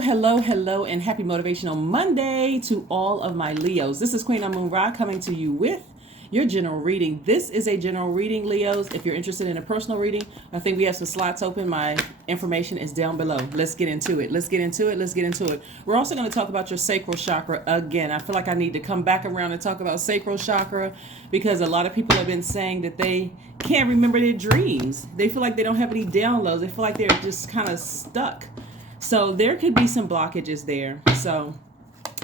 Hello, and happy Motivational Monday to all of my Leos. This is Queen Amun Ra coming to you with your general reading. This is a general reading, Leos. If you're interested in a personal reading, I think we have some slots open. My information is down below. Let's get into it. We're also going to talk about your sacral chakra again. I feel like I need to come back around and talk about sacral chakra because a lot of people have been saying that they can't remember their dreams. They feel like they don't have any downloads. They feel like they're just kind of stuck. So there could be some blockages there. So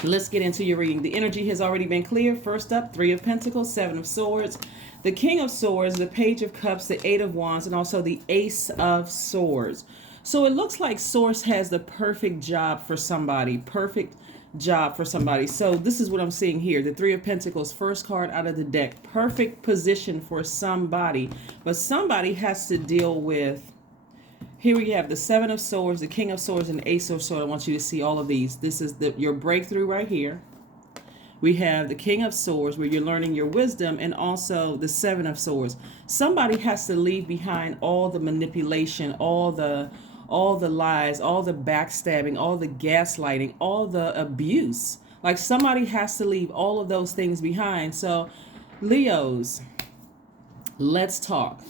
let's get into your reading. The energy has already been cleared. First up, 3 of Pentacles, 7 of Swords, the King of Swords, the Page of Cups, the 8 of Wands, and also the Ace of Swords. So it looks like Source has the perfect job for somebody. So this is what I'm seeing here. The 3 of Pentacles, first card out of the deck. Perfect position for somebody. But somebody has to deal with... Here we have the 7 of Swords, the King of Swords, and the Ace of Swords. I want you to see all of these. This is your breakthrough right here. We have the King of Swords, where you're learning your wisdom, and also the 7 of Swords. Somebody has to leave behind all the manipulation, all the lies, all the backstabbing, all the gaslighting, all the abuse. Like somebody has to leave all of those things behind. So, Leos, let's talk.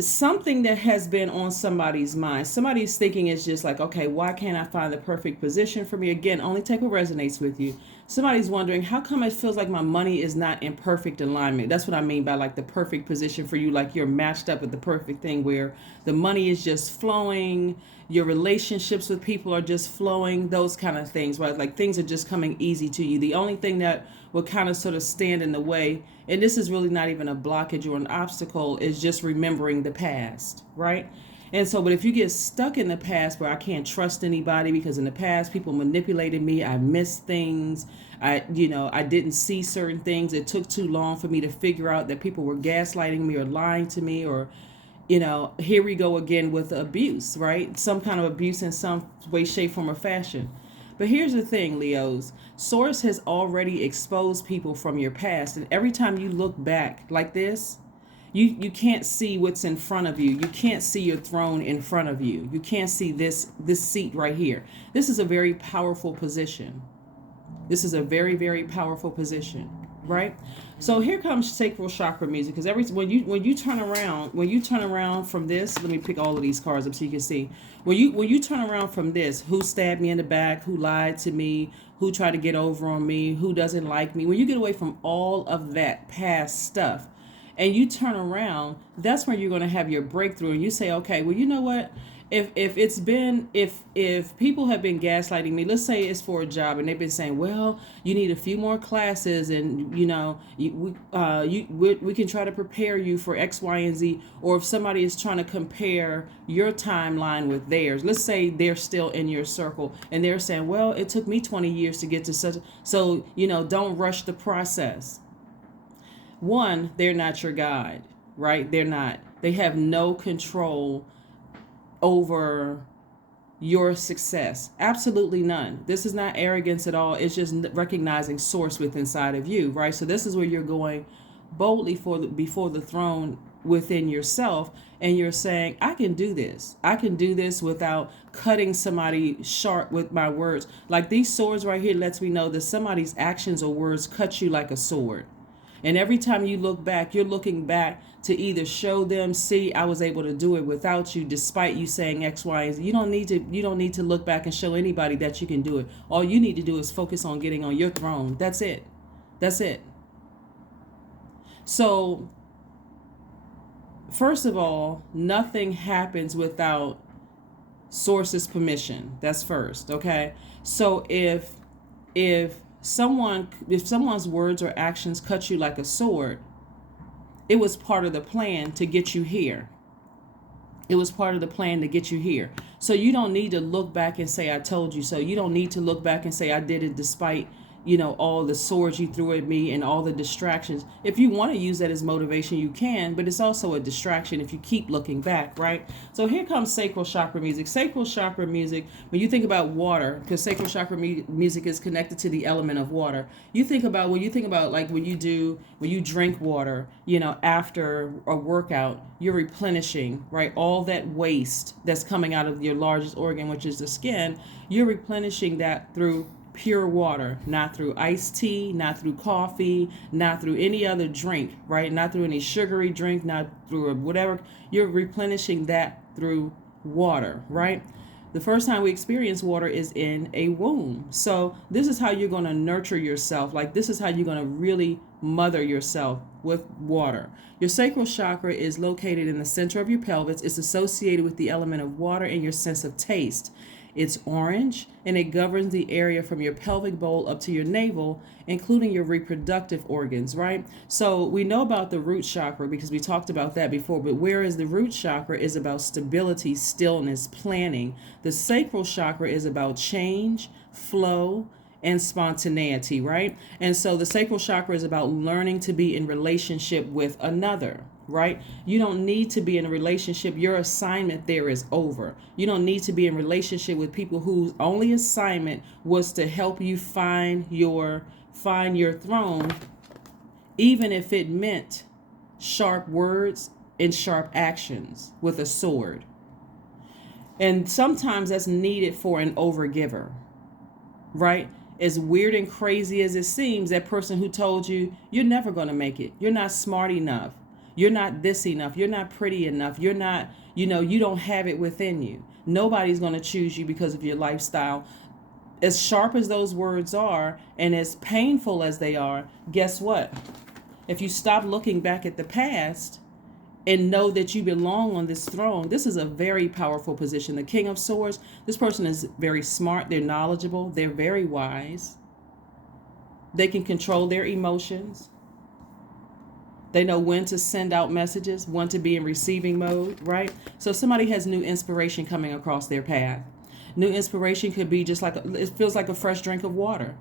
Something that has been on somebody's mind. Somebody's thinking is just like, okay, why can't I find the perfect position for me? Again, only take what resonates with you. Somebody's wondering, how come it feels like my money is not in perfect alignment? That's what I mean by like the perfect position for you. Like you're matched up with the perfect thing where the money is just flowing. Your relationships with people are just flowing. Those kind of things, right? Like things are just coming easy to you. The only thing that will kind of sort of stand in the way, and this is really not even a blockage or an obstacle, is just remembering the past, right? And so, but if you get stuck in the past where I can't trust anybody because in the past people manipulated me, I missed things, I didn't see certain things, it took too long for me to figure out that people were gaslighting me or lying to me, or here we go again with abuse, right? Some kind of abuse in some way, shape, form, or fashion. But here's the thing, Leos. Source has already exposed people from your past. And every time you look back like this, you can't see what's in front of you. You can't see your throne in front of you. You can't see this seat right here. This is a very powerful position. This is a very, very powerful position, right? So here comes sacral chakra music, because when you turn around from this, let me pick all of these cards up so you can see. When you turn around from this, who stabbed me in the back, who lied to me, who tried to get over on me, who doesn't like me, when you get away from all of that past stuff and you turn around, that's where you're going to have your breakthrough. And you say, okay, well, you know what? If people have been gaslighting me, let's say it's for a job, and they've been saying, well, you need a few more classes, and we can try to prepare you for X, Y, and Z. Or if somebody is trying to compare your timeline with theirs, let's say they're still in your circle, and they're saying, well, it took me 20 years to get to such. So don't rush the process. One, they're not your guide, right? They're not. They have no control over your success. Absolutely none. This is not arrogance at all. It's just recognizing source within inside of you, right? So this is where you're going boldly before the throne within yourself, and you're saying, I can do this. I can do this without cutting somebody sharp with my words. Like these swords right here lets me know that somebody's actions or words cut you like a sword. And every time you look back, you're looking back to either show them, see, I was able to do it without you, despite you saying X, Y, and Z. You don't need to look back and show anybody that you can do it. All you need to do is focus on getting on your throne. That's it. So, first of all, nothing happens without source's permission. That's first, okay? So if someone's words or actions cut you like a sword, it was part of the plan to get you here. So you don't need to look back and say, I told you so. You don't need to look back and say, I did it despite, all the swords you threw at me and all the distractions. If you want to use that as motivation, you can, but it's also a distraction if you keep looking back, right? So here comes sacral chakra music. Sacral chakra music, when you think about water, because sacral chakra music is connected to the element of water. When you think about like when you drink water, after a workout, you're replenishing, right? All that waste that's coming out of your largest organ, which is the skin, you're replenishing that through pure water, not through iced tea, not through coffee, not through any other drink, right? Not through any sugary drink, not through whatever. You're replenishing that through water, right? The first time we experience water is in a womb. So this is how you're going to nurture yourself. Like this is how you're going to really mother yourself with water. Your sacral chakra is located in the center of your pelvis. It's associated with the element of water and your sense of taste. It's orange, and it governs the area from your pelvic bowl up to your navel, including your reproductive organs, right? So we know about the root chakra because we talked about that before, but whereas the root chakra is about stability, stillness, planning, the sacral chakra is about change, flow, and spontaneity, right? And so the sacral chakra is about learning to be in relationship with another, right? You don't need to be in a relationship. Your assignment there is over. You don't need to be in relationship with people whose only assignment was to help you find your throne, even if it meant sharp words and sharp actions with a sword. And sometimes that's needed for an overgiver, right? As weird and crazy as it seems, that person who told you, you're never going to make it. You're not smart enough. You're not this enough. You're not pretty enough. You're not, you don't have it within you. Nobody's going to choose you because of your lifestyle. As sharp as those words are and as painful as they are, guess what? If you stop looking back at the past and know that you belong on this throne, this is a very powerful position. The King of Swords, this person is very smart. They're knowledgeable. They're very wise. They can control their emotions. They know when to send out messages, when to be in receiving mode, right? So somebody has new inspiration coming across their path. New inspiration could be just like, it feels like a fresh drink of water,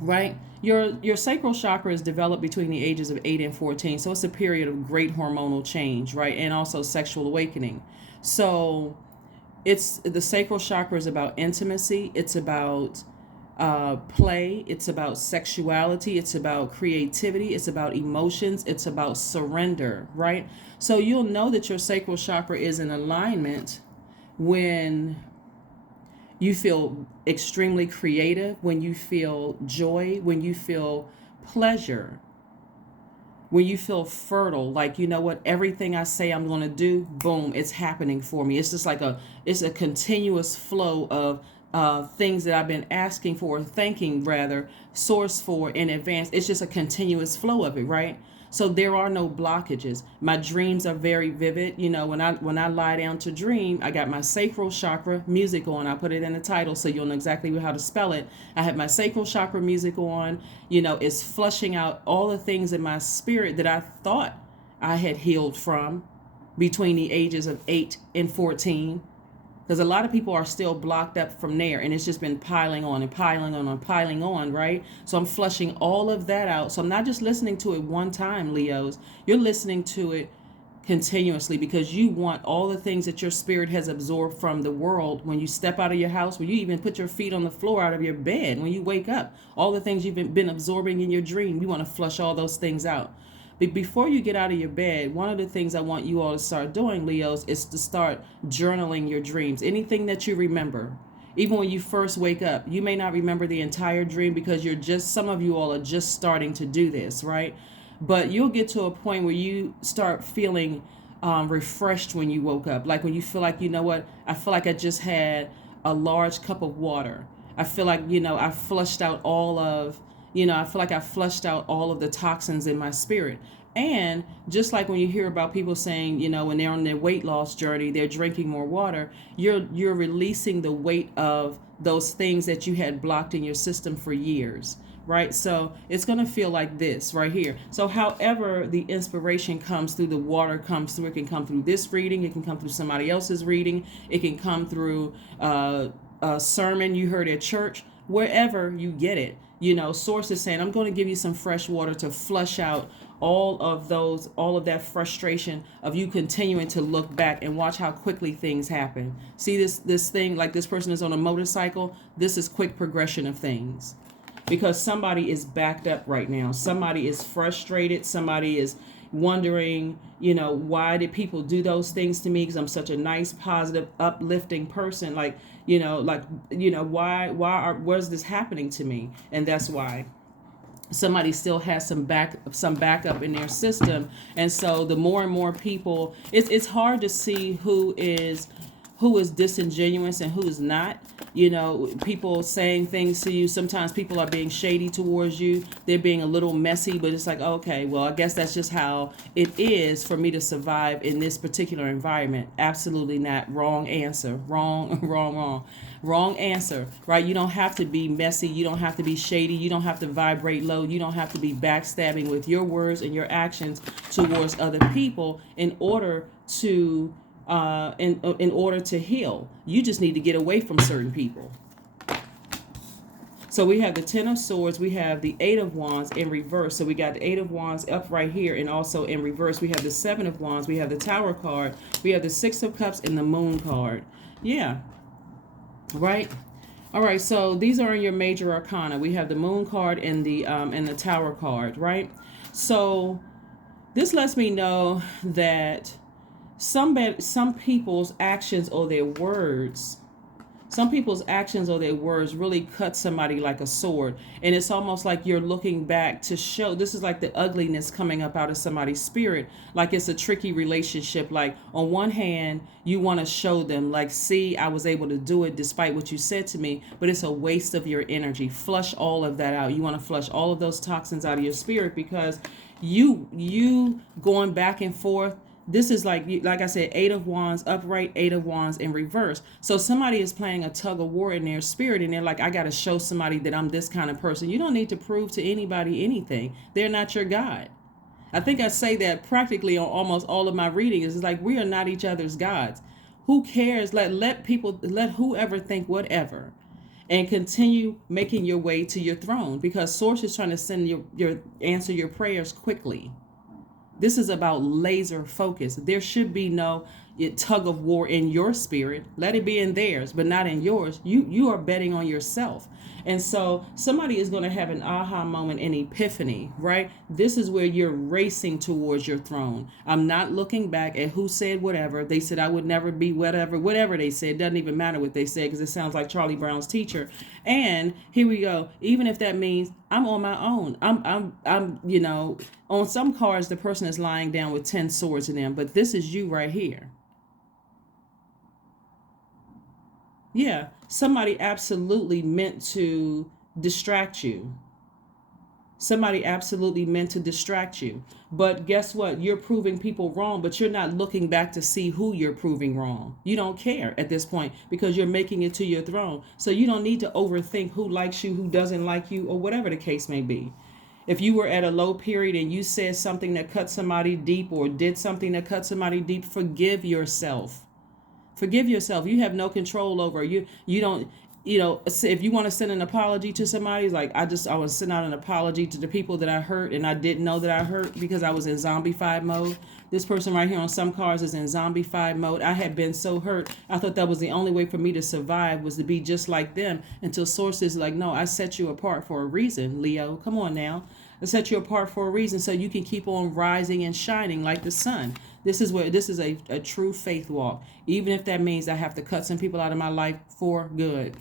right? Your sacral chakra is developed between the ages of 8 and 14. So it's a period of great hormonal change, right? And also sexual awakening. So the sacral chakra is about intimacy. It's about play. It's about sexuality. It's about creativity. It's about emotions. It's about surrender, right? So you'll know that your sacral chakra is in alignment when you feel extremely creative, when you feel joy, when you feel pleasure, when you feel fertile, like, you know what, everything I say I'm going to do, boom, it's happening for me. It's just like it's a continuous flow of things that I've been asking for, thanking rather, source for in advance. It's just a continuous flow of it, right? So there are no blockages. My dreams are very vivid. When I lie down to dream, I got my sacral chakra music on. I put it in the title so you'll know exactly how to spell it. I have my sacral chakra music on. It's flushing out all the things in my spirit that I thought I had healed from between the ages of 8 and 14. Because a lot of people are still blocked up from there, and it's just been piling on and piling on and piling on, right? So I'm flushing all of that out. So I'm not just listening to it one time, Leos. You're listening to it continuously because you want all the things that your spirit has absorbed from the world when you step out of your house, when you even put your feet on the floor out of your bed, when you wake up, all the things you've been absorbing in your dream, you want to flush all those things out. But before you get out of your bed, one of the things I want you all to start doing, Leos, is to start journaling your dreams. Anything that you remember, even when you first wake up, you may not remember the entire dream because some of you all are just starting to do this, right? But you'll get to a point where you start feeling refreshed when you woke up. Like when you feel like, you know what, I feel like I just had a large cup of water. I feel like, I flushed out all of I feel like I flushed out all of the toxins in my spirit. And just like when you hear about people saying, when they're on their weight loss journey, they're drinking more water, you're releasing the weight of those things that you had blocked in your system for years, right? So it's going to feel like this right here. So however the inspiration comes through, the water comes through, it can come through this reading, it can come through somebody else's reading, it can come through a sermon you heard at church. wherever you get it. You know, source is saying, I'm going to give you some fresh water to flush out all of that frustration of you continuing to look back, and watch how quickly things happen. See this thing, like this person is on a motorcycle. This is quick progression of things, because somebody is backed up right now. Somebody is frustrated. Somebody is wondering, you know, why did people do those things to me? Because I'm such a nice, positive, uplifting person. Like, where's this happening to me? And that's why somebody still has some backup in their system. And so the more and more people, it's hard to see who is disingenuous and who is not. You know, people saying things to you. Sometimes people are being shady towards you. They're being a little messy, but it's like, okay, well, I guess that's just how it is for me to survive in this particular environment. Absolutely not. Wrong answer. Wrong answer, right? You don't have to be messy. You don't have to be shady. You don't have to vibrate low. You don't have to be backstabbing with your words and your actions towards other people in order to in order to heal. You just need to get away from certain people. So we have the Ten of Swords, we have the Eight of Wands in reverse. So we got the Eight of Wands up right here, and also in reverse we have the Seven of Wands, we have the Tower card, we have the Six of Cups, and the Moon card. Yeah, right. All right, so these are in your major arcana. We have the Moon card and the Tower card, right? So this lets me know that some people's actions or their words really cut somebody like a sword. And it's almost like you're looking back to show, this is like the ugliness coming up out of somebody's spirit. Like it's a tricky relationship. Like on one hand, you want to show them like, see, I was able to do it despite what you said to me, but it's a waste of your energy. Flush all of that out. You want to flush all of those toxins out of your spirit, because you going back and forth. This is like I said, Eight of Wands upright, Eight of Wands in reverse. So somebody is playing a tug of war in their spirit, and they're like, I got to show somebody that I'm this kind of person. You don't need to prove to anybody anything. They're not your God. I think I say that practically on almost all of my readings. It's like, we are not each other's gods. Who cares? Let whoever think whatever, and continue making your way to your throne, because Source is trying to send your answer your prayers quickly. This is about laser focus. There should be no tug of war in your spirit. Let it be in theirs, but not in yours. You are betting on yourself. And so somebody is going to have an aha moment, an epiphany, right? This is where you're racing towards your throne. I'm not looking back at who said whatever. They said I would never be whatever they said. Doesn't even matter what they said, because it sounds like Charlie Brown's teacher. And here we go. Even if that means I'm on my own. I'm on some cards, the person is lying down with 10 swords in them, but this is you right here. Yeah, somebody absolutely meant to distract you. Somebody absolutely meant to distract you. But guess what? You're proving people wrong, but you're not looking back to see who you're proving wrong. You don't care at this point, because you're making it to your throne. So you don't need to overthink who likes you, who doesn't like you, or whatever the case may be. If you were at a low period and you said something that cut somebody deep, or did something that cut somebody deep, forgive yourself. Forgive yourself. You have no control over you. You don't, if you want to send an apology to somebody, like I want to send out an apology to the people that I hurt and I didn't know that I hurt because I was in zombified mode. This person right here on some cards is in zombified mode. I had been so hurt. I thought that was the only way for me to survive, was to be just like them, until Source is like, no, I set you apart for a reason, Leo. Come on now. I set you apart for a reason, so you can keep on rising and shining like the sun. This is a true faith walk, even if that means I have to cut some people out of my life for good,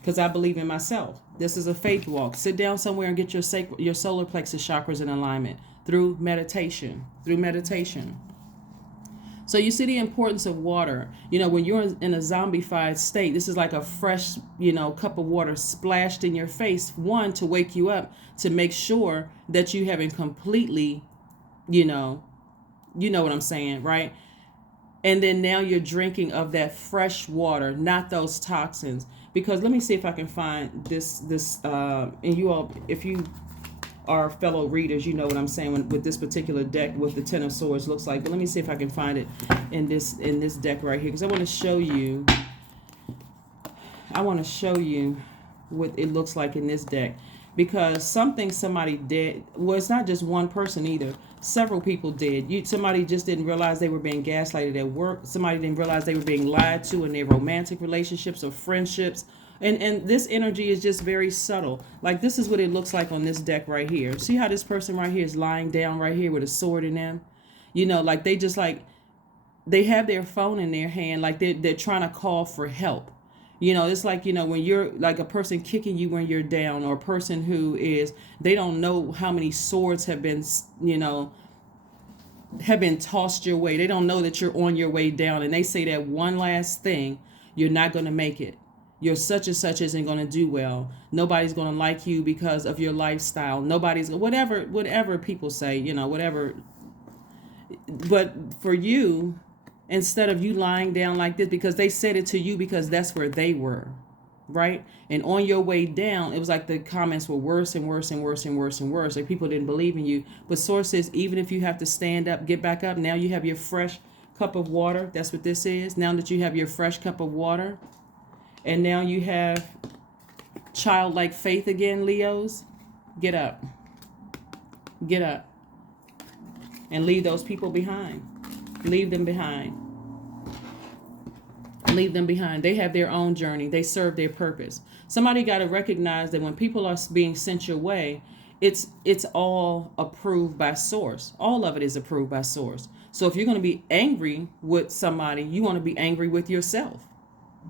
because I believe in myself. This is a faith walk. Sit down somewhere and get your solar plexus chakras in alignment through meditation. So you see the importance of water. When you're in a zombified state, this is like a fresh, cup of water splashed in your face. One, to wake you up, to make sure that you haven't completely, you know what I'm saying, right? And then now you're drinking of that fresh water, not those toxins. Because let me see if I can find this, and you all, if you are fellow readers, you know what I'm saying with this particular deck, with the Ten of Swords looks like. But let me see if I can find it in this deck right here, because I want to show you I want to show you what it looks like in this deck, because somebody did, well, it's not just one person either. Several people did. Somebody just didn't realize they were being gaslighted at work. Somebody didn't realize they were being lied to in their romantic relationships or friendships. And this energy is just very subtle. Like, this is what it looks like on this deck right here. See how this person right here is lying down right here with a sword in them? Like they just like, they have their phone in their hand, like they're trying to call for help. It's like, when you're like a person kicking you when you're down, or a person who is, they don't know how many swords have been, have been tossed your way. They don't know that you're on your way down. And they say that one last thing, you're not going to make it. Your such and such isn't going to do well. Nobody's going to like you because of your lifestyle. Nobody's, whatever people say, whatever. But for you, instead of you lying down like this, because they said it to you because that's where they were, right? And on your way down, it was like the comments were worse and worse and worse and worse and worse. Like, people didn't believe in you. But Source says, even if you have to stand up, get back up. Now you have your fresh cup of water. That's what this is. Now that you have your fresh cup of water, and now you have childlike faith again, Leos, get up. Get up. And leave those people behind. Leave them behind. Leave them behind. They have their own journey. They serve their purpose. Somebody got to recognize that when people are being sent your way, it's all approved by Source. All of it is approved by Source. So if you're going to be angry with somebody, you want to be angry with yourself.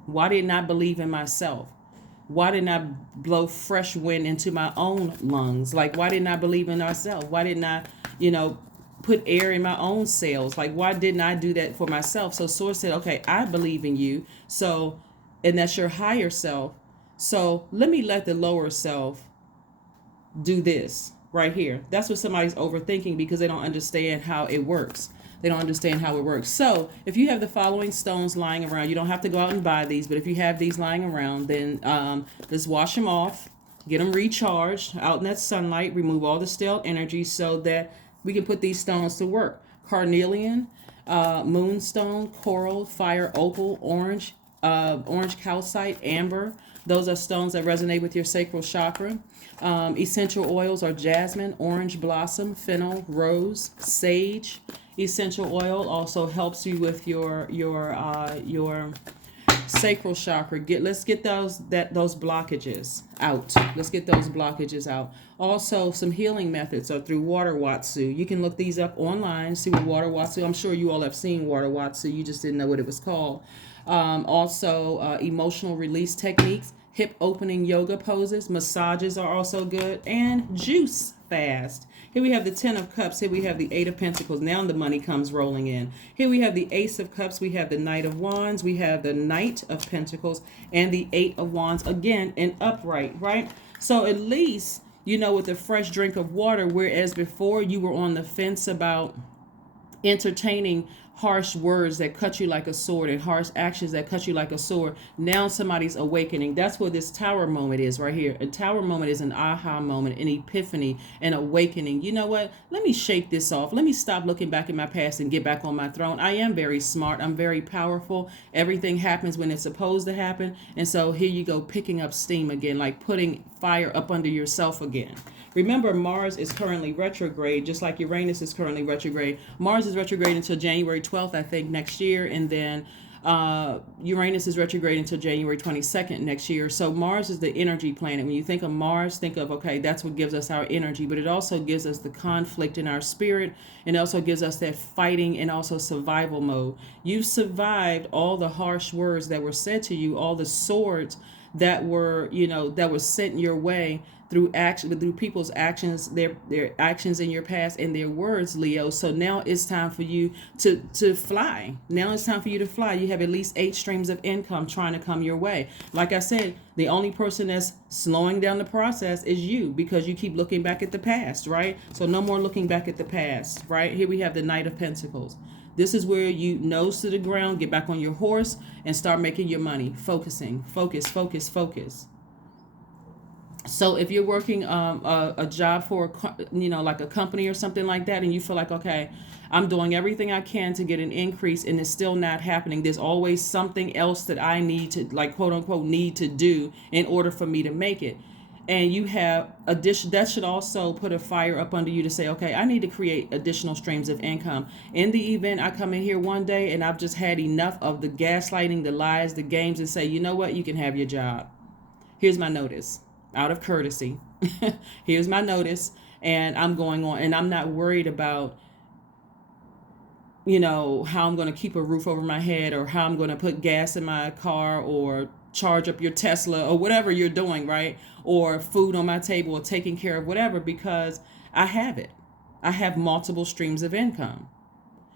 Why didn't I believe in myself? Why didn't I blow fresh wind into my own lungs? Like, why didn't I believe in myself? Why didn't I, put air in my own sails? Like, why didn't I do that for myself? So Source said, okay, I believe in you. So, and that's your higher self. So let me let the lower self do this right here. That's what somebody's overthinking, because they don't understand how it works. They don't understand how it works. So if you have the following stones lying around, you don't have to go out and buy these, but if you have these lying around, then let's wash them off, get them recharged out in that sunlight, remove all the stale energy so that we can put these stones to work. Carnelian, moonstone, coral, fire, opal, orange calcite, amber. Those are stones that resonate with your sacral chakra. Essential oils are jasmine, orange blossom, fennel, rose, sage. Essential oil also helps you with your sacral chakra. Let's get those blockages out. Let's get those blockages out. Also, some healing methods are through water watsu. You can look these up online, see what water watsu. I'm sure you all have seen water watsu. You just didn't know what it was called. Also, emotional release techniques, hip opening yoga poses, massages are also good, and juice fast. Here we have the 10 of Cups. Here we have the 8 of Pentacles. Now the money comes rolling in. Here we have the Ace of Cups. We have the Knight of Wands. We have the Knight of Pentacles and the 8 of Wands. Again, in upright, right? So at least, with a fresh drink of water, whereas before you were on the fence about entertaining harsh words that cut you like a sword and harsh actions that cut you like a sword. Now somebody's awakening. That's what this tower moment is right here. A tower moment is an aha moment, an epiphany, an awakening. You know what? Let me shake this off. Let me stop looking back in my past and get back on my throne. I am very smart. I'm very powerful. Everything happens when it's supposed to happen. And so here you go, picking up steam again, like putting fire up under yourself again. Remember, Mars is currently retrograde, just like Uranus is currently retrograde. Mars is retrograde until January 12th, I think, next year. And then Uranus is retrograde until January 22nd next year. So Mars is the energy planet. When you think of Mars, think of, okay, that's what gives us our energy. But it also gives us the conflict in our spirit. And also gives us that fighting and also survival mode. You've survived all the harsh words that were said to you, all the swords that were, that were sent your way through people's actions, their actions in your past and their words, Leo. So now it's time for you to fly. Now it's time for you to fly. You have at least 8 streams of income trying to come your way. Like I said, the only person that's slowing down the process is you, because you keep looking back at the past, right? So no more looking back at the past, right? Here we have the Knight of Pentacles. This is where you nose to the ground, get back on your horse and start making your money. Focusing, focus, focus, focus. So if you're working a job for like a company or something like that, and you feel like, okay, I'm doing everything I can to get an increase and it's still not happening, there's always something else that I need to, like, quote unquote, need to do in order for me to make it. And you have addition, that should also put a fire up under you to say, okay, I need to create additional streams of income. In the event I come in here one day and I've just had enough of the gaslighting, the lies, the games, and say, you know what, you can have your job. Here's my notice, out of courtesy. Here's my notice, and I'm going on, and I'm not worried about, how I'm going to keep a roof over my head, or how I'm going to put gas in my car, or charge up your Tesla, or whatever you're doing, right? Or food on my table, or taking care of whatever, because I have it. I have multiple streams of income.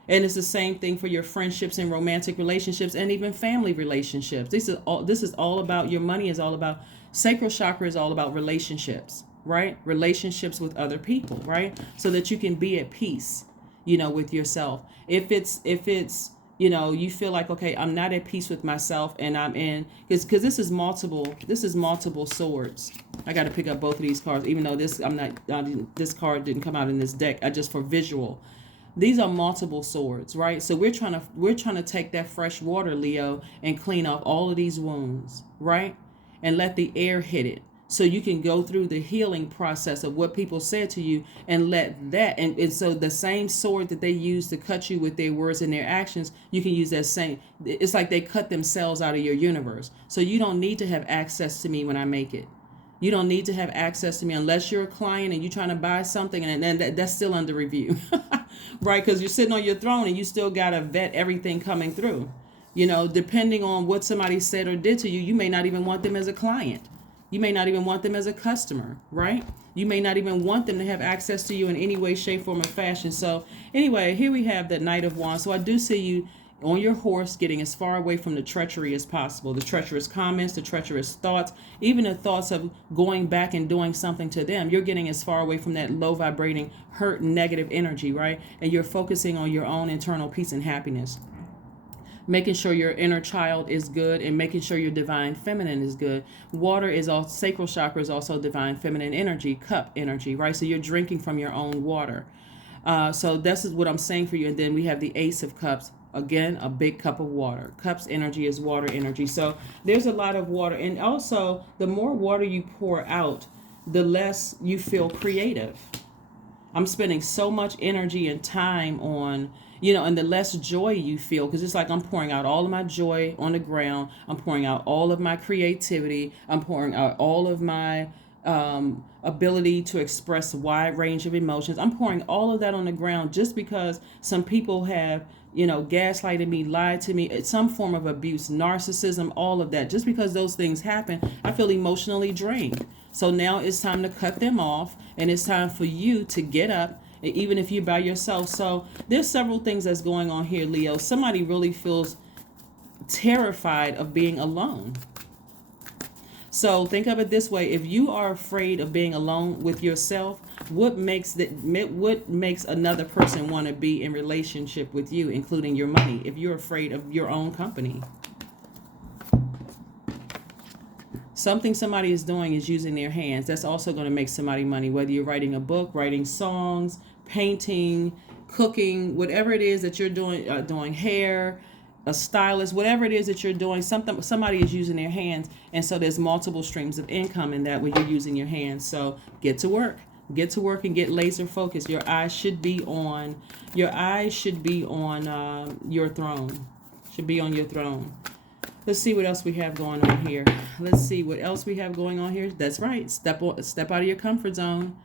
And it's the same thing for your friendships and romantic relationships and even family relationships. This is all about, your money is all about, sacral chakra is all about relationships, right? Relationships with other people, right? So that you can be at peace, with yourself. If it's you feel like, okay, I'm not at peace with myself, and I'm in, because this is multiple swords. I got to pick up both of these cards, even though this card didn't come out in this deck. I just, for visual. These are multiple swords, right? So we're trying to take that fresh water, Leo, and clean off all of these wounds, right? And let the air hit it, so you can go through the healing process of what people said to you, and let that, and so the same sword that they use to cut you with their words and their actions, you can use that same. It's like they cut themselves out of your universe. So you don't need to have access to me when I make it. You don't need to have access to me unless you're a client and you're trying to buy something, and then that's still under review. Right? Because you're sitting on your throne and you still got to vet everything coming through. Depending on what somebody said or did to you, you may not even want them as a client. You may not even want them as a customer, right? You may not even want them to have access to you in any way, shape, form, or fashion. So anyway, here we have the Knight of Wands. So I do see you on your horse, getting as far away from the treachery as possible, the treacherous comments, the treacherous thoughts, even the thoughts of going back and doing something to them. You're getting as far away from that low vibrating, hurt, negative energy, right? And you're focusing on your own internal peace and happiness, making sure your inner child is good, and making sure your divine feminine is good. Water is all, sacral chakra is also divine feminine energy, cup energy, right? So you're drinking from your own water. So this is what I'm saying for you. And then we have the Ace of Cups. Again, a big cup of water. Cups energy is water energy. So there's a lot of water. And also, the more water you pour out, the less you feel creative. I'm spending so much energy and time on, and the less joy you feel, because it's like I'm pouring out all of my joy on the ground. I'm pouring out all of my creativity. I'm pouring out all of my ability to express a wide range of emotions. I'm pouring all of that on the ground just because some people have, gaslighted me, lied to me. It's some form of abuse, narcissism, all of that. Just because those things happen, I feel emotionally drained. So now it's time to cut them off, and it's time for you to get up, even if you're by yourself. So there's several things that's going on here, Leo. Somebody really feels terrified of being alone. So think of it this way: if you are afraid of being alone with yourself, what makes another person want to be in relationship with you, including your money, if you're afraid of your own company? Something somebody is doing is using their hands. That's also going to make somebody money, whether you're writing a book, writing songs, painting, cooking, whatever it is that you're doing hair, a stylist, whatever it is that you're doing, somebody is using their hands. And so there's multiple streams of income in that when you're using your hands. So get to work and get laser focused. Your eyes should be on your throne. Should be on your throne. Let's see what else we have going on here. That's right. Step out of your comfort zone.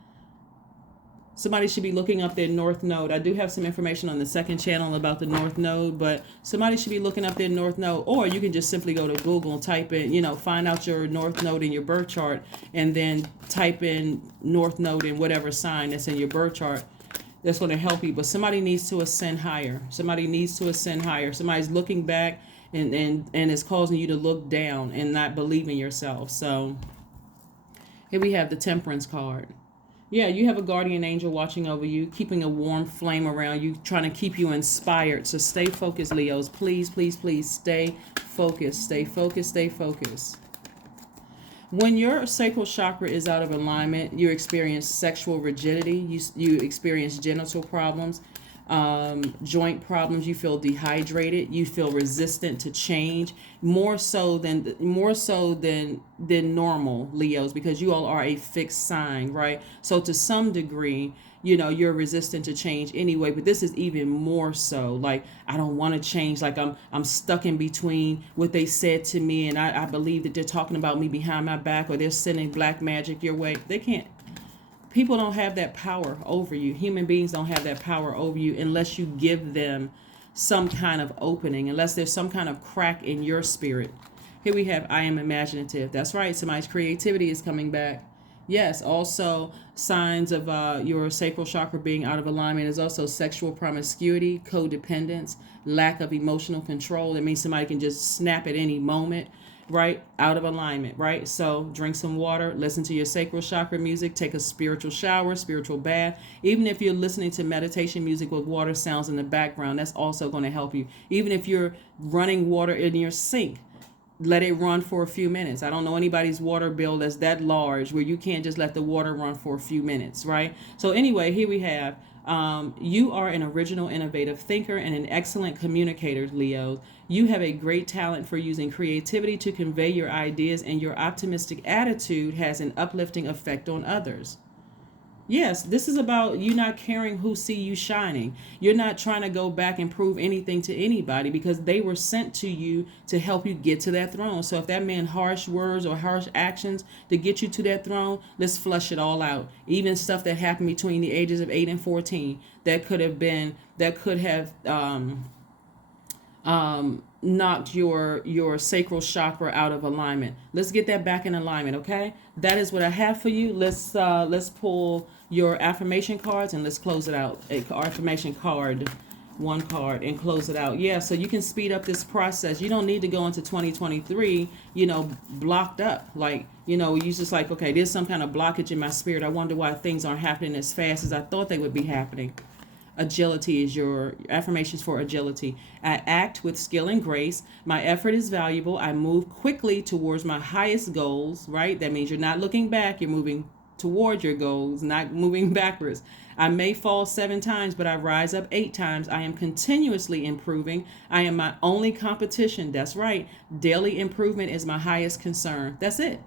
Somebody should be looking up their North Node. I do have some information on the second channel about the North Node, but somebody should be looking up their North Node, or you can just simply go to Google and type in, find out your North Node in your birth chart, and then type in North Node in whatever sign that's in your birth chart. That's going to help you. But somebody needs to ascend higher. Somebody's looking back and it's causing you to look down and not believe in yourself. So here we have the Temperance card. Yeah, you have a guardian angel watching over you, keeping a warm flame around you, trying to keep you inspired. So stay focused, Leos. Please, please, please stay focused. When your sacral chakra is out of alignment, you experience sexual rigidity, you experience genital problems, joint problems, you feel dehydrated, you feel resistant to change, more so than normal, Leos, because you all are a fixed sign, right? So to some degree, you're resistant to change anyway, but this is even more so. Like, I don't want to change. Like, I'm stuck in between what they said to me, and I believe that they're talking about me behind my back, or they're sending black magic your way. They can't. People don't have that power over you. Human beings don't have that power over you unless you give them some kind of opening, unless there's some kind of crack in your spirit. Here we have, I am imaginative. That's right. Somebody's creativity is coming back. Yes, also signs of your sacral chakra being out of alignment is also sexual promiscuity, codependence, lack of emotional control. That means somebody can just snap at any moment, right? Out of alignment, right? So drink some water, listen to your sacral chakra music, take a spiritual shower, spiritual bath. Even if you're listening to meditation music with water sounds in the background, that's also going to help you. Even if you're running water in your sink, let it run for a few minutes. I don't know anybody's water bill that's that large where you can't just let the water run for a few minutes, right? So anyway, here we have, you are an original, innovative thinker and an excellent communicator, Leo. You have a great talent for using creativity to convey your ideas, and your optimistic attitude has an uplifting effect on others. Yes, this is about you not caring who see you shining. You're not trying to go back and prove anything to anybody, because they were sent to you to help you get to that throne. So if that meant harsh words or harsh actions to get you to that throne, let's flush it all out. Even stuff that happened between the ages of 8 and 14 that could have knocked your sacral chakra out of alignment. Let's get that back in alignment, okay? That is what I have for you. Let's pull your affirmation cards and let's close it out. Affirmation card, one card, and close it out. Yeah, so you can speed up this process. You don't need to go into 2023, blocked up. Like, you just like, okay, there's some kind of blockage in my spirit. I wonder why things aren't happening as fast as I thought they would be happening. Agility is your affirmations for agility. I act with skill and grace. My effort is valuable. I move quickly towards my highest goals, right? That means you're not looking back. You're moving towards your goals, not moving backwards. I may fall 7 times, but I rise up 8 times. I am continuously improving. I am my only competition. That's right. Daily improvement is my highest concern. That's it.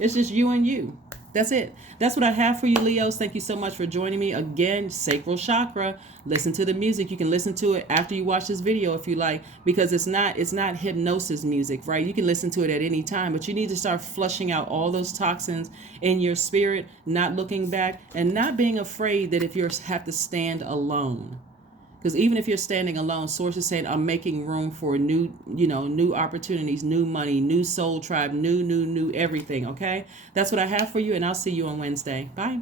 It's just you and you. That's it. That's what I have for you, Leos. Thank you so much for joining me. Again, sacral chakra. Listen to the music. You can listen to it after you watch this video if you like, because it's not hypnosis music, right? You can listen to it at any time, but you need to start flushing out all those toxins in your spirit, not looking back, and not being afraid that if you have to stand alone. Because even if you're standing alone, Source is saying, I'm making room for new opportunities, new money, new soul tribe, new everything, okay? That's what I have for you, and I'll see you on Wednesday. Bye.